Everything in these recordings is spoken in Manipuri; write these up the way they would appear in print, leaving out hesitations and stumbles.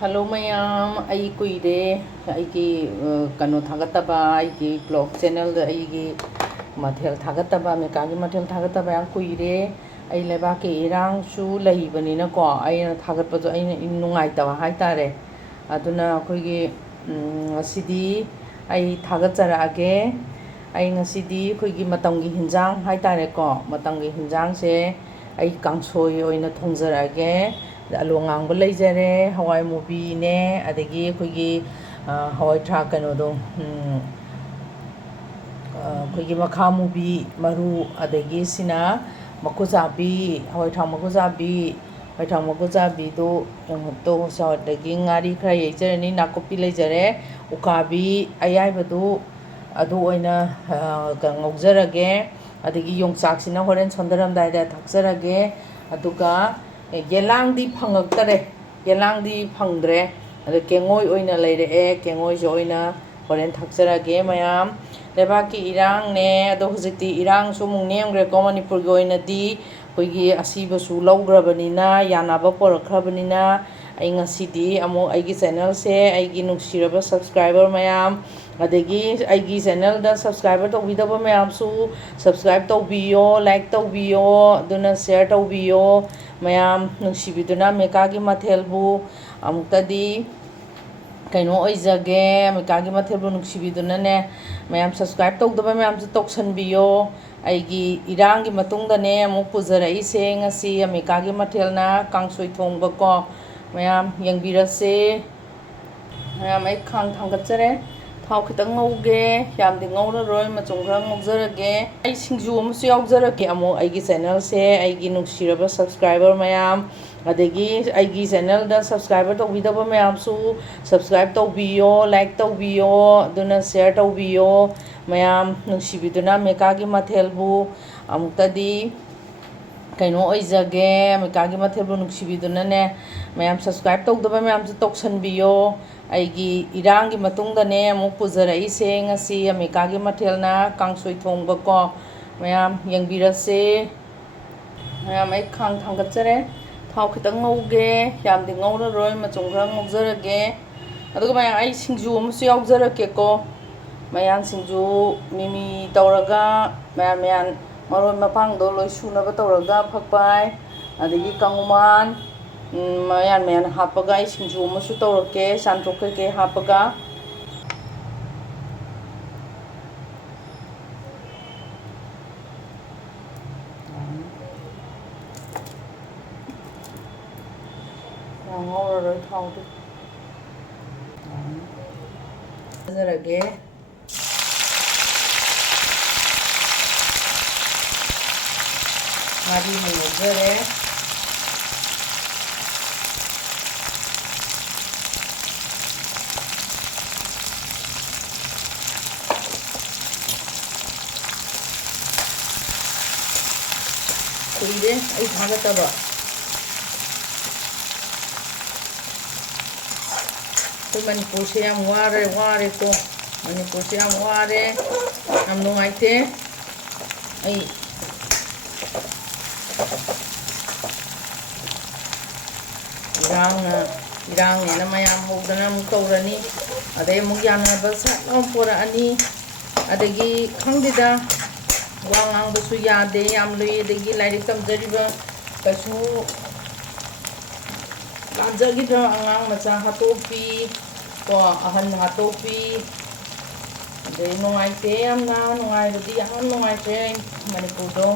Hello mayam, ai kuide, ai ki kano thagataba, ai ki blog channel da ai ki mathel thagataba, me kagi mathel thagataba yang kuide, ai leba ki irang su lahi bani na ko, ai na thagat pa jo ai na nungai tawa hai tare, aduna koi ki asidi ai thagat jara age, ai ngasidi koi ki matam gi hinjang hai tare ko, matam gi hinjang se ai kangsoi oina thongjara age. Alu ngang lay jare hawai mubi ne adagi kuigi hawai thak kano do kuigi makha mubi maru adagi sina makuzabi hawai thak makuzabi do to sa adagi ngari khra yai jare ni nakopi lay jare ukabi ayai badu adu oina ngaujarage adagi yongchak sina horen sondaram dai da thakjarage aduga yelang di phangakare yelang di phangdre adu kengoi oina leire kengoi jo oina horen thakjarage mayam lebaki irang ne adu hujikti irang su mung nemgre ko manipur gi oina di koigi asiba su lograbani yanaba porakrabani ai ngasidi amu aigi channel se aigi nungsiraba subscriber mayam adagi aigi channel da subscriber tawbidaba mayam su subscribe tawbiyo like tawbiyo aduna share tawbiyo mayam nungsibiduna mekagi mathelbu amuktadi kaino oijage mekagi mathelbu nungsibiduna ne mayam subscribe tawdaba mayam su toksanbiyo aigi irangi matungda ne amu pujarai se ngasi mekagi mathelna kangsoi thongba ko mayam yangbirase mayam ai khang thanggatjare thau khitang ngauge yamdi ngauraroi machung khra ngaujarage ai singju amusu yaujarage amu aigi channel se aigi nungsiraba subscriber mayam adagi aigi channel da subscriber tawbidaba mayam su subscribe tawbiyo like tawbiyo aduna share tawbiyo mayam nungsibiduna mekagi mathelbu amuktadi kaino oijage mekagi mathelbu nungsibiduna ne mayam subscribe tawdaba mayam su toksanbiyo aigi irangi matungda ne amu pujarai se ngasi mekagi mathelna kangsoi thongba ko mayam yangbirase mayam ai khang thanggatjare thau khitang ngauge yamdi ngauraroi machung khra ngaujarage aduga mayam ai singju amusu yaujarage ko mayam singju mimi tawraga mayam maroi mapangdo loi sunaba tawraga phakpai adagi kanguman mayan hapaga ai singju amusu tawrake santrok ke hapaga ngororoi thaudu jarage mari ngojare kuide ai thagataba to manipur se yam ware ko manipur se yam ware am nungaite ai irang ne na mayam hogdana mu tawrani adai mu yanaba satlom pora ani adagi khangdida wa ngangbasu yade yam lui adagi lairik tamjariba kasu kanjagidra angang macha hatopi ko ahan hatopi adai nungaite yamna nungairadi yam nungaite manipur do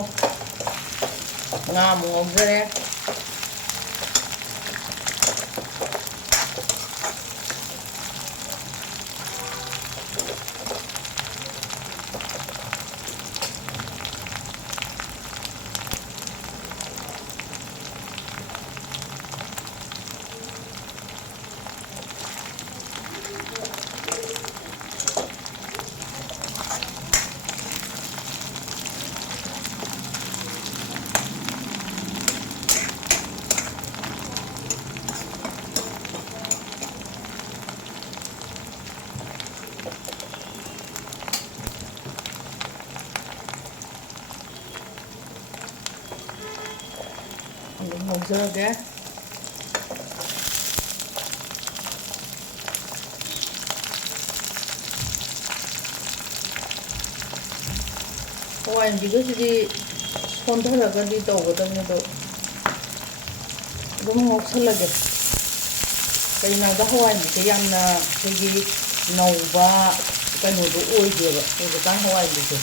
nga mu ngojare 먹어줘야 돼. ꯍꯋꯥꯏꯟꯕꯤꯒꯁꯤꯗꯤ ꯁꯣꯟꯊꯔꯒꯗꯤ ꯇꯧꯒꯗꯕꯅꯤ ꯑꯗꯣ ꯑꯗꯨꯝ ꯉꯧꯁꯜꯂꯒꯦ ꯀꯩꯒꯤꯅꯣꯗ ꯍꯋꯥꯏꯟꯕꯤꯁꯦ ꯌꯥꯝꯅ ꯑꯩꯈꯣꯏꯒꯤ ꯅꯧꯕ ꯀꯩꯅꯣꯗꯣ ꯑꯣꯏꯗꯦꯕ ꯍꯧꯖꯤꯛꯀꯥꯟ ꯍꯋꯥꯏꯟꯕꯤꯁꯦ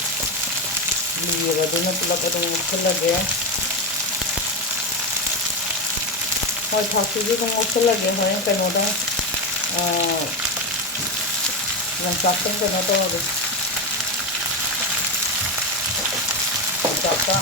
ꯂꯤꯌꯦꯕ ꯑꯗꯨꯅ ꯄꯨꯂꯞ ꯑꯗꯨꯝ ꯉꯧꯁꯜꯂꯒꯦ ꯍꯣꯏ ꯊꯥꯎꯁꯤꯁꯨ ꯑꯗꯨꯝ ꯉꯧꯁꯜꯂꯒꯦ ꯍꯣꯔꯦꯟ ꯀꯩꯅꯣꯗ ꯌꯣꯡꯆꯥꯛꯇꯪ ꯀꯩꯅꯣ ꯇꯧꯔꯒꯦ ꯌꯣꯡꯆꯥꯛꯀ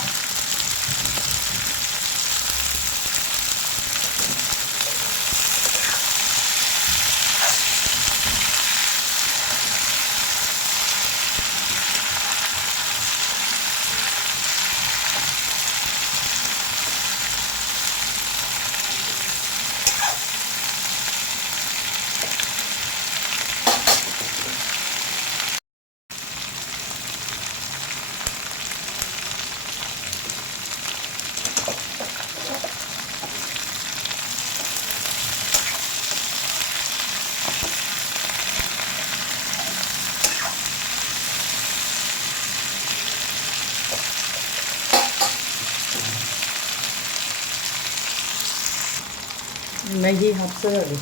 ꯃꯍꯤ ꯍꯥꯞꯆꯔꯒꯦ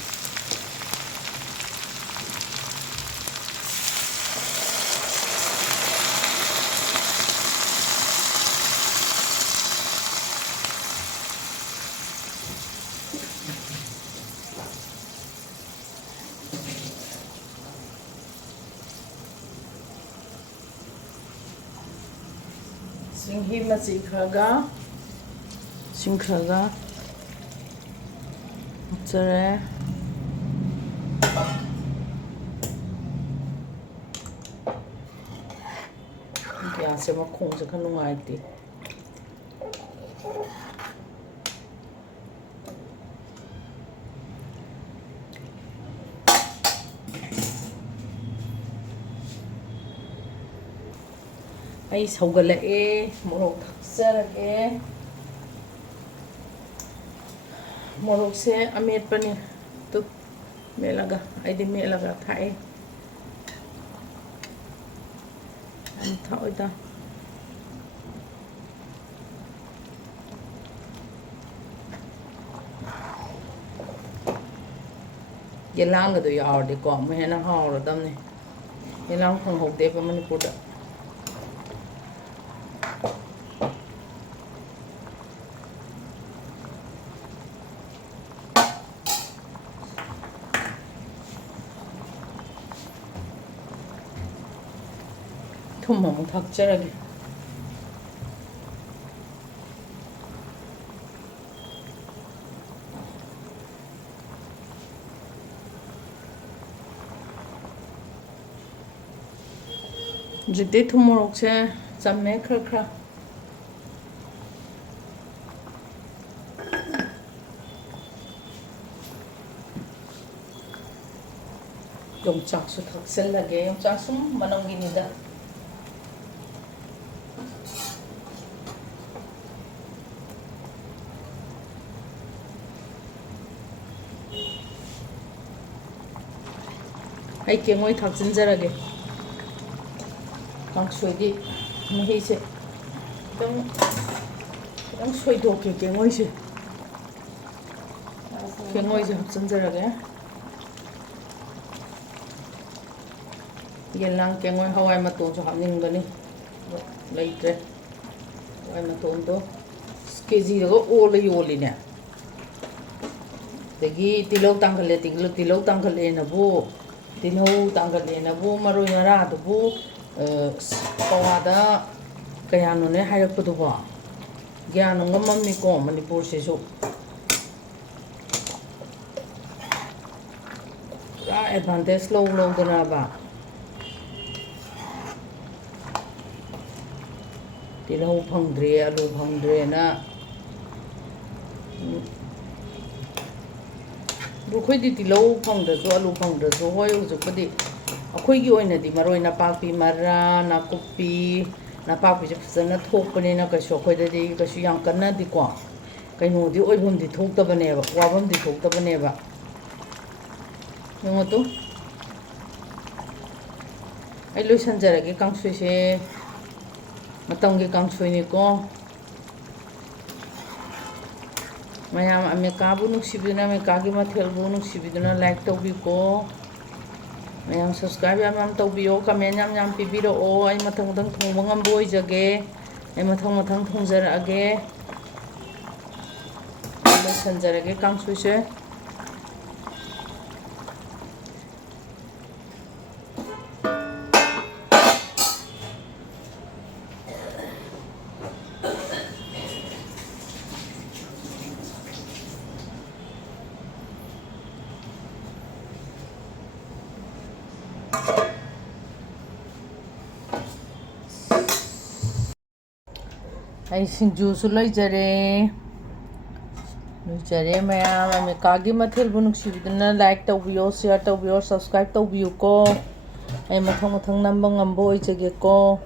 ꯁꯤꯡꯍꯤ ꯃꯆꯤ ꯈꯔꯒ ꯏꯁꯤꯡ ꯈꯔꯒ ꯍꯥꯞꯆꯔꯦ ꯒ꯭ꯌꯥꯁꯁꯦ ꯃꯈꯣꯡꯁꯦ ꯈꯔ ꯅꯨꯡꯉꯥꯏꯇꯦ ꯑꯩ ꯁꯧꯒꯠꯂꯛꯑꯦ ꯃꯣꯔꯣꯛ ꯊꯥꯛꯆꯔꯒꯦ ꯃꯣꯔꯣꯛꯁꯦ ꯑꯃꯦꯠꯄꯅꯤ ꯇꯨ ꯃꯦꯠꯂꯒ ꯑꯩꯗꯤ ꯃꯦꯠꯂꯒ ꯊꯥꯛꯑꯦ ꯌꯥꯝ ꯊꯥꯛꯑꯣꯏꯗ ꯌꯦꯂꯥꯡꯒꯗꯣ ꯌꯥꯎꯔꯗꯤꯀꯣ ꯑꯃꯨꯛ ꯍꯦꯟꯅ ꯍꯥꯎꯔꯗꯕꯅꯤ ꯌꯦꯂꯥꯡ ꯐꯪꯍꯧꯗꯦꯕ ꯃꯅꯤꯄꯨꯔꯗ ꯊꯨꯝ ꯑꯃꯨꯛ ꯊꯥꯛꯆꯔꯒꯦ ꯍꯧꯖꯤꯛꯇꯤ ꯊꯨꯝ ꯃꯣꯔꯣꯛꯁꯦ ꯆꯝꯃꯦ ꯈꯔ ꯈꯔ ꯌꯣꯡꯆꯥꯛꯁꯨ ꯊꯥꯛꯆꯤꯜꯂꯒꯦ ꯌꯣꯡꯆꯥꯛ ꯁꯨꯝ ꯃꯅꯝꯒꯤꯅꯤꯗ ꯑꯩ ꯀꯦꯡꯉꯣꯏ ꯊꯥꯛꯆꯤꯟꯖꯔꯒꯦ ꯀꯥꯡꯁꯣꯏꯗꯤ ꯃꯍꯤꯁꯦꯈꯤꯇꯪ ꯁꯣꯏꯗꯣꯛꯀꯦ ꯀꯦꯡꯉꯣꯏꯁꯦ ꯍꯥꯞꯆꯤꯟꯖꯔꯒꯦ ꯌꯦꯂꯥꯡ ꯀꯦꯡꯉꯣꯏ ꯍꯋꯥꯏ ꯃꯇꯣꯟꯁꯨ ꯍꯥꯞꯅꯤꯡꯕꯅꯤ ꯂꯩꯇ꯭ꯔꯦ ꯍꯋꯥꯏ ꯃꯇꯣꯟꯗꯣ ꯀꯦꯖꯤꯗꯒ ꯑꯣꯜꯂ ꯌꯣꯜꯂꯤꯅꯦ ꯑꯗꯒꯤ ꯇꯤꯜꯍꯧ ꯇꯥꯡꯈꯠꯂꯦ ꯇꯤꯜꯍꯧ ꯇꯥꯡꯈꯠꯂꯦꯅꯕꯨ ꯇꯤꯜꯍꯧ ꯇꯥꯡꯈꯠꯂꯦꯅꯕꯨ ꯃꯔꯣꯏ ꯃꯔꯥꯗꯨꯕꯨ ꯄꯋꯥꯗ ꯀꯌꯥꯅꯣꯅꯦ ꯍꯥꯏꯔꯛꯄꯗꯨꯕꯣ ꯒ꯭ꯌꯥꯟ ꯑꯃ ꯃꯝꯅꯤꯀꯣ ꯃꯅꯤꯄꯨꯔꯁꯤꯁꯨ ꯄꯨꯔꯥ ꯑꯦꯗꯚꯥꯟꯇꯦꯖ ꯂꯧꯗꯅꯕ ꯇꯤꯜꯍꯧ ꯐꯪꯗ꯭ꯔꯦ ꯑꯂꯨ ꯐꯪꯗ꯭ꯔꯦꯅ ꯑꯩꯈꯣꯏꯗꯤ ꯇꯤꯜꯍꯧ ꯐꯪꯗ꯭ꯔꯁꯨ ꯑꯂꯨ ꯐꯪꯗ꯭ꯔꯁꯨ ꯍꯣꯏ ꯍꯧꯖꯤꯛꯄꯨꯗꯤ ꯑꯩꯈꯣꯏꯒꯤ ꯑꯣꯏꯅꯗꯤ ꯃꯔꯣꯏ ꯅꯄꯥꯛꯄꯤ ꯃꯔꯥ ꯅꯥꯀꯨꯞꯄꯤ ꯅꯄꯥꯛꯄꯤꯁꯦ ꯐꯖꯅ ꯊꯣꯛꯄꯅꯤꯅ ꯀꯩꯁꯨ ꯑꯩꯈꯣꯏꯗꯗꯤ ꯀꯩꯁꯨ ꯌꯥꯝ ꯀꯟꯅꯗꯤꯀꯣ ꯀꯩꯅꯣꯗꯤ ꯑꯣꯏꯐꯝꯗꯤ ꯊꯣꯛꯇꯕꯅꯦꯕ ꯋꯥꯐꯝꯗꯤ ꯊꯣꯛꯇꯕꯅꯦꯕ ꯌꯦꯡꯉꯣ ꯑꯩ ꯂꯣꯏꯁꯟꯖꯔꯒꯦ ꯀꯥꯡꯁꯣꯏꯁꯦ Matamgi kangsoi ko. Mayam America bu nuksibiduna America gi mathel bu nuksibiduna like tawbiko. Mayam subscribe yam tawbiyo comment yam pibiro o ai mathang thongba ngamba oijage. Ai mathang thongjarage. Sanjarage kangsoi se. Ai sinjusu loijare mayam America mathel bu nuksibiduna like tawbiyo share tawbiyo subscribe tawbiyo ko ai mathang namba ngamba oijage ko